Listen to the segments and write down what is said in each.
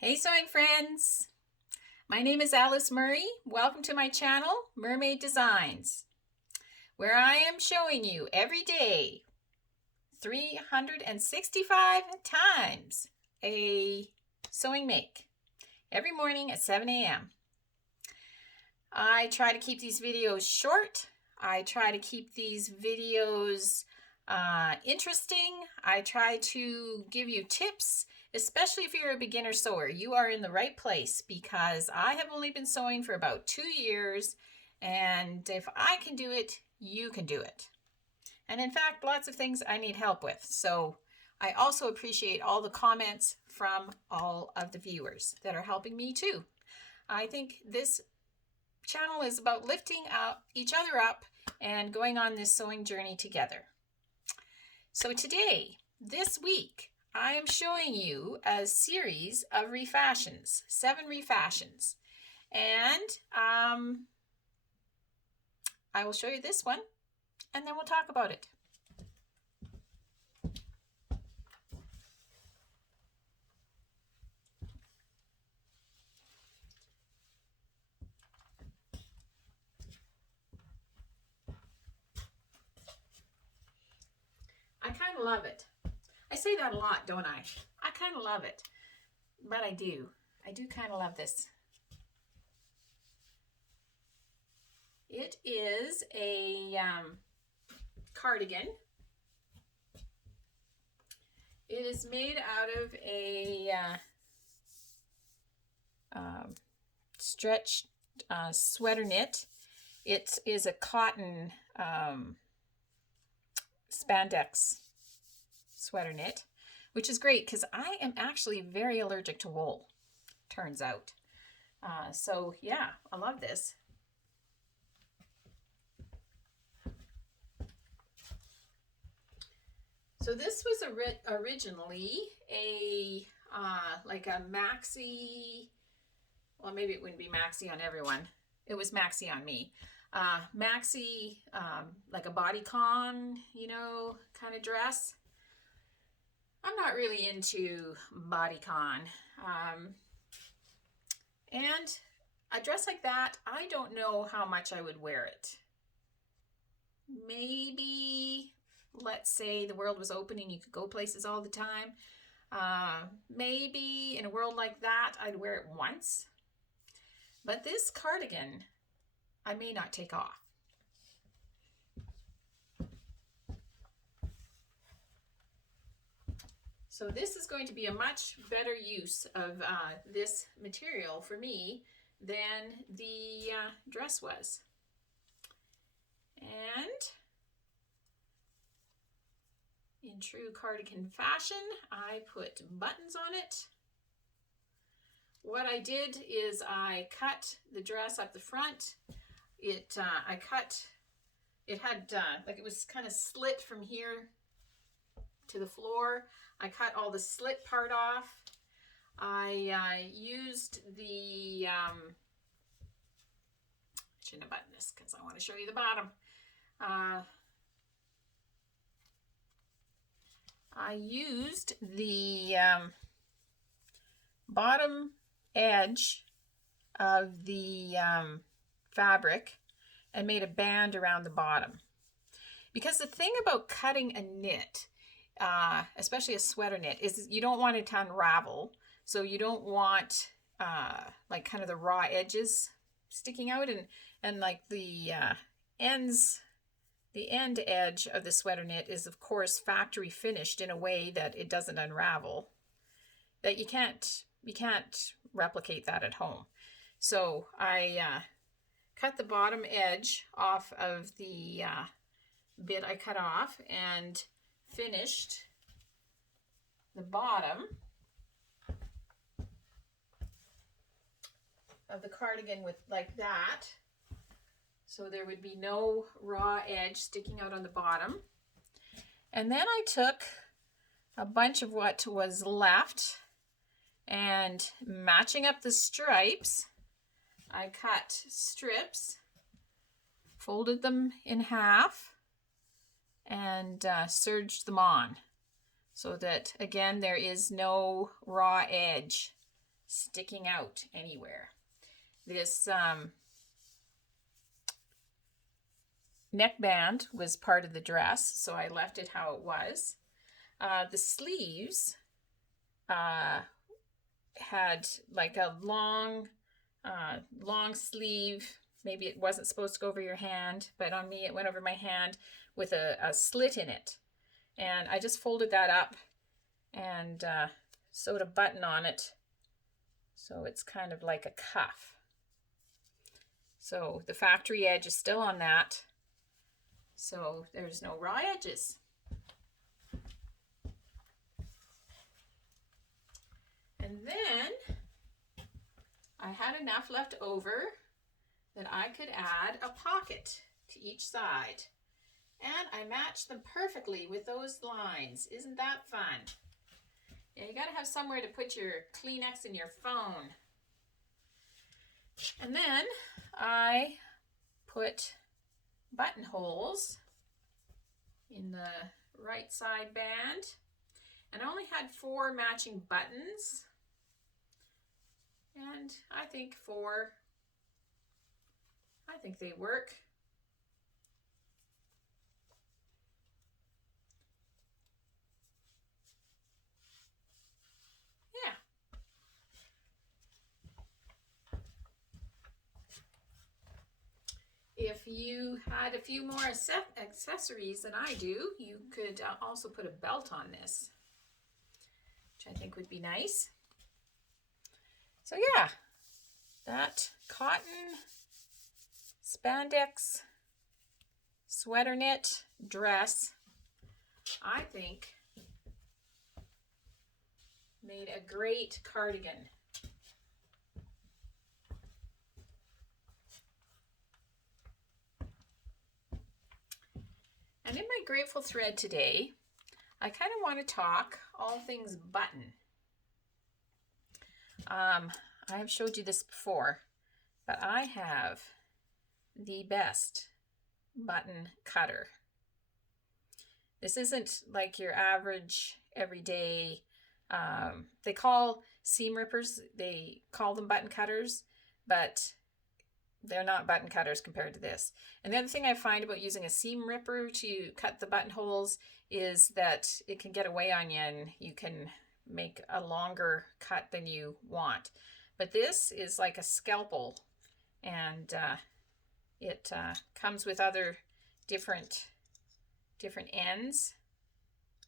Hey sewing friends! My name is Alice Murray. Welcome to my channel, Murr-Made Designs, where I am showing you every day 365 times a sewing make every morning at 7 a.m. I try to keep these videos short. I try to keep these videos interesting. I try to give you tips. Especially if you're a beginner sewer, you are in the right place because I have only been sewing for about 2 years, and if I can do it, you can do it. And in fact, lots of things I need help with. So I also appreciate all the comments from all of the viewers that are helping me too. I think this channel is about lifting up each other up and going on this sewing journey together. So today, this week, I am showing you a series of refashions, 7 refashions. And I will show you this one, and then we'll talk about it. I kind of love it. I say that a lot, don't I? I kind of love it, but I do. I do kind of love this. It is a cardigan. It is made out of a stretched sweater knit. It is a cotton spandex sweater knit, which is great because I am actually very allergic to wool, turns out. So yeah, I love this. So this was originally a like a Maxi, well maybe it wouldn't be Maxi on everyone. It was Maxi on me. Maxi, like a bodycon, you know, kind of dress. I'm not really into bodycon. And a dress like that, I don't know how much I would wear it. Maybe, let's say the world was open and you could go places all the time. Maybe in a world like that, I'd wear it once. But this cardigan, I may not take off. So this is going to be a much better use of this material for me than the dress was. And in true cardigan fashion, I put buttons on it. What I did is I cut the dress up the front. It had like it was kind of slit from here to the floor. I cut all the slit part off. I used the, I shouldn't have buttoned this because I want to show you the bottom. I used the bottom edge of the fabric and made a band around the bottom. Because the thing about cutting a knit, especially a sweater knit, is you don't want it to unravel. So you don't want like kind of the raw edges sticking out, and like the end edge of the sweater knit is of course factory finished in a way that it doesn't unravel. That you can't replicate that at home. So I cut the bottom edge off of the bit I cut off and finished the bottom of the cardigan with like that, so there would be no raw edge sticking out on the bottom. And then I took a bunch of what was left, and matching up the stripes, I cut strips, folded them in half, and serged them on so that again there is no raw edge sticking out anywhere. This neckband was part of the dress, so I left it how it was. The sleeves had like a long sleeve. Maybe it wasn't supposed to go over your hand, but on me it went over my hand with a slit in it. And I just folded that up and sewed a button on it, so it's kind of like a cuff. So the factory edge is still on that, so there's no raw edges. And then I had enough left over that I could add a pocket to each side. And I matched them perfectly with those lines. Isn't that fun? Yeah, you gotta have somewhere to put your Kleenex and your phone. And then I put buttonholes in the right side band. And I only had 4 matching buttons. And I think they work. Yeah. If you had a few more accessories than I do, you could also put a belt on this, which I think would be nice. So yeah, that cotton spandex sweater knit dress, I think, made a great cardigan. And in my grateful thread today, I kind of want to talk all things button. I have showed you this before, but I have the best button cutter. This isn't like your average everyday, they call seam rippers, they call them button cutters, but they're not button cutters compared to this. And the other thing I find about using a seam ripper to cut the buttonholes is that it can get away on you and you can make a longer cut than you want. But this is like a scalpel, and it comes with other different ends,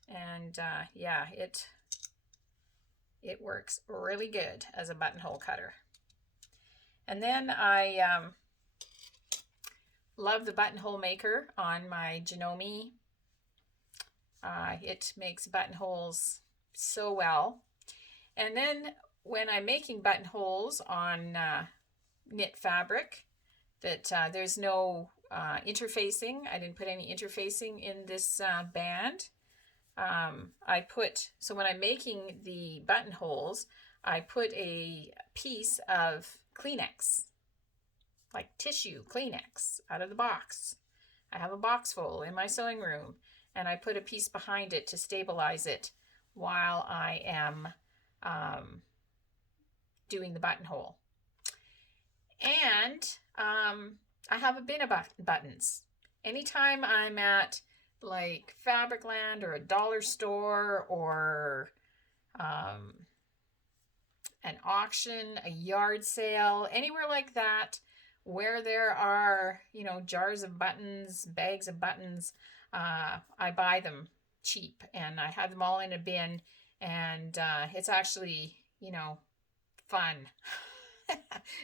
and yeah, it works really good as a buttonhole cutter. And then I love the buttonhole maker on my Janome. It makes buttonholes so well. And then when I'm making buttonholes on knit fabric that there's no interfacing, I didn't put any interfacing in this band. So when I'm making the buttonholes, I put a piece of Kleenex, like tissue Kleenex, out of the box. I have a box full in my sewing room, and I put a piece behind it to stabilize it while I am doing the buttonhole. And I have a bin of buttons. Anytime I'm at like Fabricland or a dollar store or an auction, a yard sale, anywhere like that where there are, you know, jars of buttons, bags of buttons, I buy them cheap and I have them all in a bin, and it's actually, you know, fun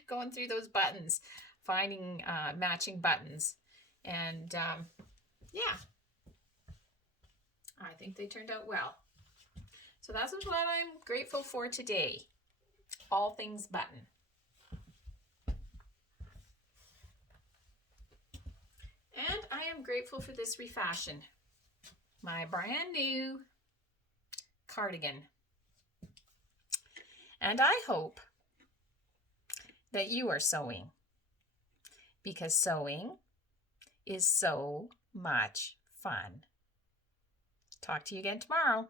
going through those buttons, finding matching buttons, and yeah, I think they turned out well. So that's what I'm grateful for today. All things button. And I am grateful for this refashion, my brand new cardigan. And I hope that you are sewing, because sewing is so much fun. Talk to you again tomorrow.